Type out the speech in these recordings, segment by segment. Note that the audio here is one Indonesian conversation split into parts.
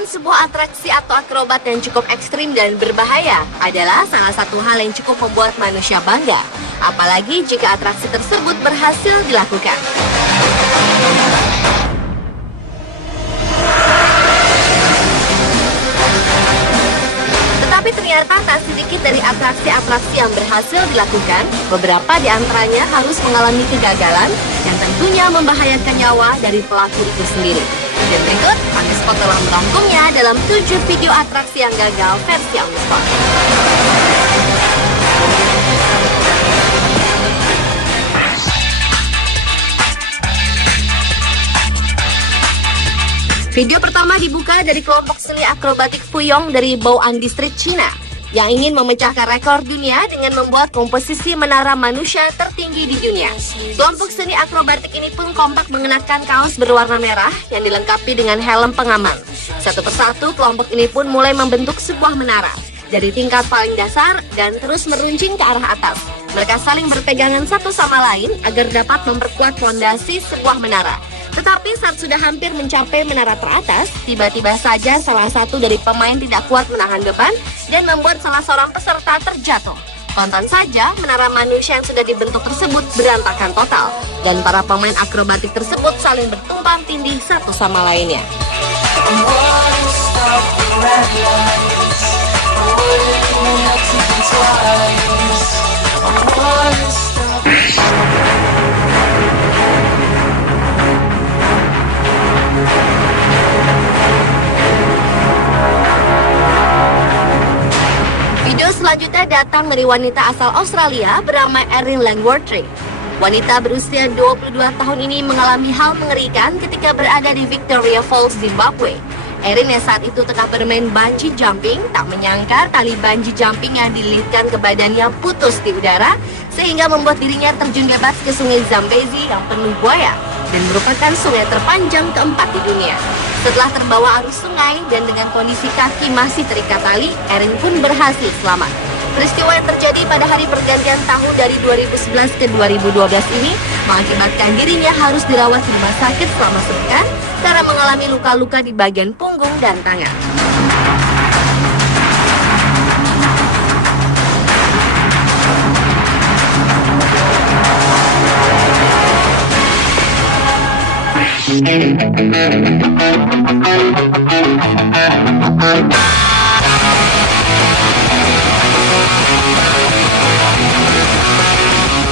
Melakukan sebuah atraksi atau akrobat yang cukup ekstrim dan berbahaya adalah salah satu hal yang cukup membuat manusia bangga, apalagi jika atraksi tersebut berhasil dilakukan. Tetapi ternyata tak sedikit dari atraksi-atraksi yang berhasil dilakukan, beberapa di antaranya harus mengalami kegagalan yang tentunya membahayakan nyawa dari pelaku itu sendiri. Dan berikut, On The Spot telah merangkumnya dalam 7 video atraksi yang gagal versi On The Spot. Video pertama dibuka dari kelompok seni akrobatik Fuyong dari Bao'an District, China, yang ingin memecahkan rekor dunia dengan membuat komposisi menara manusia tertinggi di dunia. Kelompok seni akrobatik ini pun kompak mengenakan kaos berwarna merah yang dilengkapi dengan helm pengaman. Satu persatu, kelompok ini pun mulai membentuk sebuah menara dari tingkat paling dasar dan terus meruncing ke arah atas. Mereka saling berpegangan satu sama lain agar dapat memperkuat fondasi sebuah menara. Tetapi saat sudah hampir mencapai menara teratas, tiba-tiba saja salah satu dari pemain tidak kuat menahan beban dan membuat salah seorang peserta terjatuh. Tonton saja, menara manusia yang sudah dibentuk tersebut berantakan total, dan para pemain akrobatik tersebut saling bertumpang tindih satu sama lainnya. Video selanjutnya datang dari wanita asal Australia bernama Erin Langworthy. Wanita berusia 22 tahun ini mengalami hal mengerikan ketika berada di Victoria Falls, Zimbabwe. Erin yang saat itu tengah bermain bungee jumping tak menyangka tali bungee jumping yang dililitkan ke badannya putus di udara sehingga membuat dirinya terjun bebas ke sungai Zambezi yang penuh buaya dan merupakan sungai terpanjang keempat di dunia. Setelah terbawa arus sungai dan dengan kondisi kaki masih terikat tali, Erin pun berhasil selamat. Peristiwa yang terjadi pada hari pergantian tahun dari 2011 ke 2012 ini mengakibatkan dirinya harus dirawat di rumah sakit selama sepekan karena mengalami luka-luka di bagian punggung dan tangan.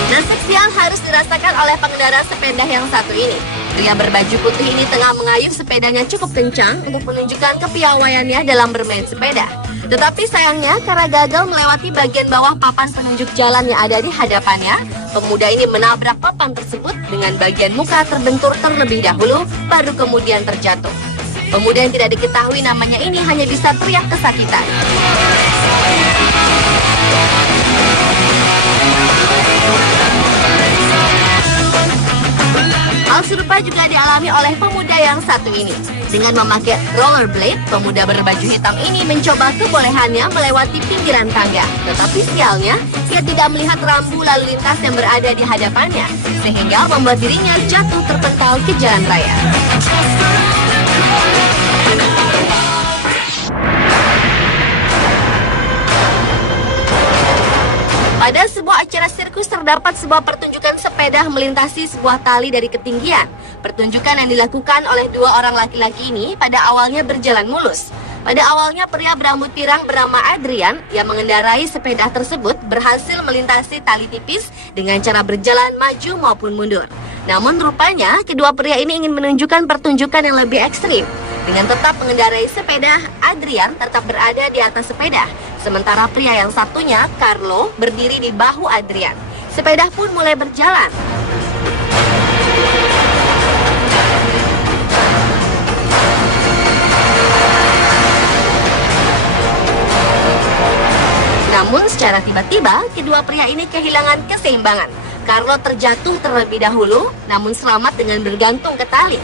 Nasib sial harus dirasakan oleh pengendara sepeda yang satu ini. Pria berbaju putih ini tengah mengayuh sepedanya cukup kencang untuk menunjukkan kepiawaiannya dalam bermain sepeda. Tetapi sayangnya karena gagal melewati bagian bawah papan penunjuk jalan yang ada di hadapannya, pemuda ini menabrak papan tersebut dengan bagian muka terbentur terlebih dahulu, baru kemudian terjatuh. Pemuda yang tidak diketahui namanya ini hanya bisa teriak kesakitan. Hal serupa juga dialami oleh pemuda yang satu ini. Dengan memakai rollerblade, pemuda berbaju hitam ini mencoba kebolehannya melewati pinggiran tangga. Tetapi sialnya, ia tidak melihat rambu lalu lintas yang berada di hadapannya, sehingga membuat dirinya jatuh terpental ke jalan raya. Pada sebuah acara sirkus terdapat sebuah pertunjukan sepeda melintasi sebuah tali dari ketinggian. Pertunjukan yang dilakukan oleh dua orang laki-laki ini pada awalnya berjalan mulus. Pada awalnya pria berambut pirang bernama Adrian yang mengendarai sepeda tersebut berhasil melintasi tali tipis dengan cara berjalan maju maupun mundur. Namun rupanya kedua pria ini ingin menunjukkan pertunjukan yang lebih ekstrim. Dengan tetap mengendarai sepeda, Adrian tetap berada di atas sepeda. Sementara pria yang satunya, Carlo, berdiri di bahu Adrian. Sepeda pun mulai berjalan. Namun secara tiba-tiba, kedua pria ini kehilangan keseimbangan. Carlo terjatuh terlebih dahulu, namun selamat dengan bergantung ke tali.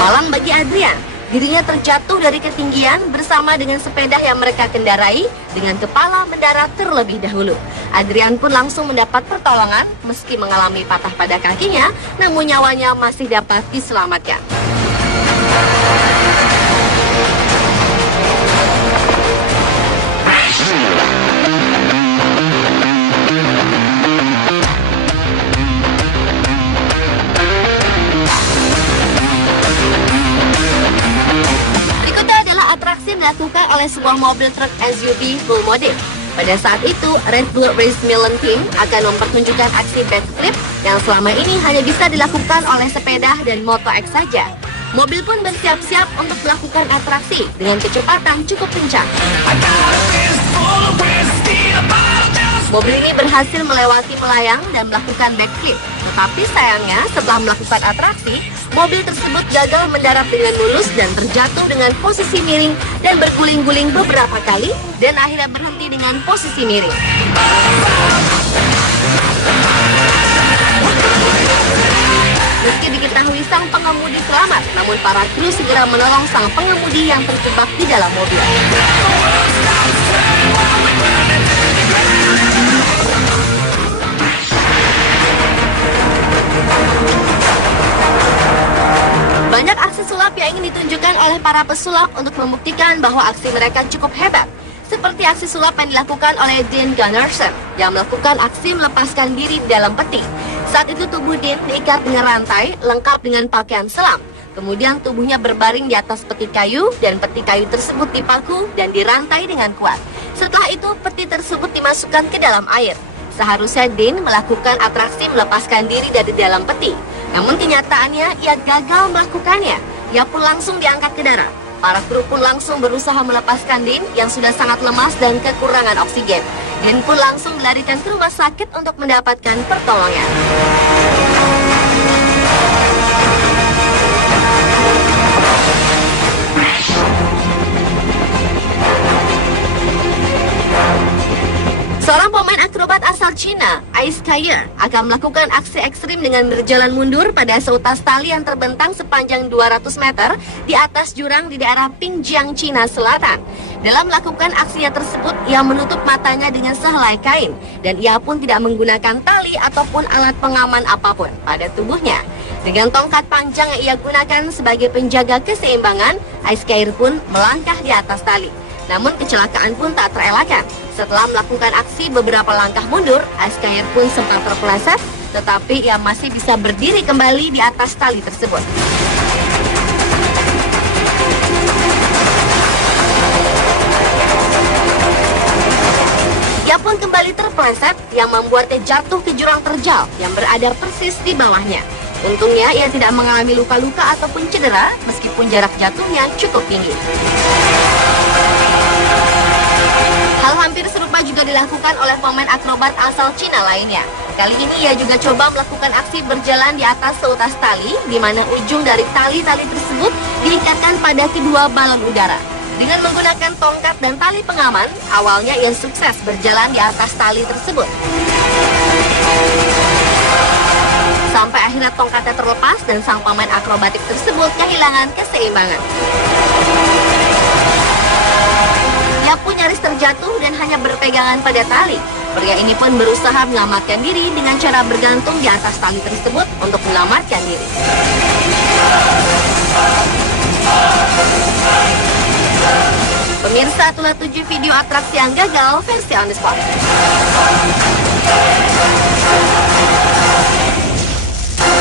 Malang bagi Adrian. Dirinya terjatuh dari ketinggian bersama dengan sepeda yang mereka kendarai dengan kepala mendarat terlebih dahulu. Adrian pun langsung mendapat pertolongan meski mengalami patah pada kakinya, namun nyawanya masih dapat diselamatkan. Dilakukan oleh sebuah mobil truk SUV full modif. Pada saat itu, Red Bull Race Milan Team akan mempertunjukkan aksi backflip yang selama ini hanya bisa dilakukan oleh sepeda dan Moto X saja. Mobil pun bersiap-siap untuk melakukan atraksi dengan kecepatan cukup kencang. Mobil ini berhasil melewati pelayang dan melakukan backflip. Tetapi sayangnya setelah melakukan atraksi, mobil tersebut gagal mendarat dengan mulus dan terjatuh dengan posisi miring dan berguling-guling beberapa kali dan akhirnya berhenti dengan posisi miring. Meski diketahui sang pengemudi selamat, namun para kru segera menolong sang pengemudi yang terjebak di dalam mobil. Banyak aksi sulap yang ingin ditunjukkan oleh para pesulap untuk membuktikan bahwa aksi mereka cukup hebat. Seperti aksi sulap yang dilakukan oleh Dean Gunnarsson yang melakukan aksi melepaskan diri di dalam peti. Saat itu tubuh Dean diikat dengan rantai lengkap dengan pakaian selam. Kemudian tubuhnya berbaring di atas peti kayu dan peti kayu tersebut dipaku dan dirantai dengan kuat. Setelah itu peti tersebut dimasukkan ke dalam air. Seharusnya Dean melakukan atraksi melepaskan diri dari dalam peti. Namun kenyataannya ia gagal melakukannya. Ia pun langsung diangkat ke darat. Para kru pun langsung berusaha melepaskan Dean yang sudah sangat lemas dan kekurangan oksigen. Dean pun langsung dilarikan ke rumah sakit untuk mendapatkan pertolongan. Seorang pemain akrobat asal Cina, Ice Kyer, akan melakukan aksi ekstrim dengan berjalan mundur pada seutas tali yang terbentang sepanjang 200 meter di atas jurang di daerah Pingjiang, Cina Selatan. Dalam melakukan aksinya tersebut, ia menutup matanya dengan sehelai kain, dan ia pun tidak menggunakan tali ataupun alat pengaman apapun pada tubuhnya. Dengan tongkat panjang yang ia gunakan sebagai penjaga keseimbangan, Ice Kyer pun melangkah di atas tali. Namun kecelakaan pun tak terelakkan. Setelah melakukan aksi beberapa langkah mundur, Ice Kyer pun sempat terpeleset, tetapi ia masih bisa berdiri kembali di atas tali tersebut. Ia pun kembali terpeleset yang membuatnya jatuh ke jurang terjal yang berada persis di bawahnya. Untungnya ia tidak mengalami luka-luka ataupun cedera meskipun jarak jatuhnya cukup tinggi. Hal hampir serupa juga dilakukan oleh pemain akrobat asal Cina lainnya. Kali ini ia juga coba melakukan aksi berjalan di atas seutas tali, di mana ujung dari tali-tali tersebut diikatkan pada kedua balon udara. Dengan menggunakan tongkat dan tali pengaman, awalnya ia sukses berjalan di atas tali tersebut. Sampai akhirnya tongkatnya terlepas dan sang pemain akrobatik tersebut kehilangan keseimbangan. Ia pun nyaris terjatuh dan hanya berpegangan pada tali. Pria ini pun berusaha menyelamatkan diri dengan cara bergantung di atas tali tersebut untuk menyelamatkan diri. Pemirsa, itulah 7 video atraksi yang gagal versi on the spot.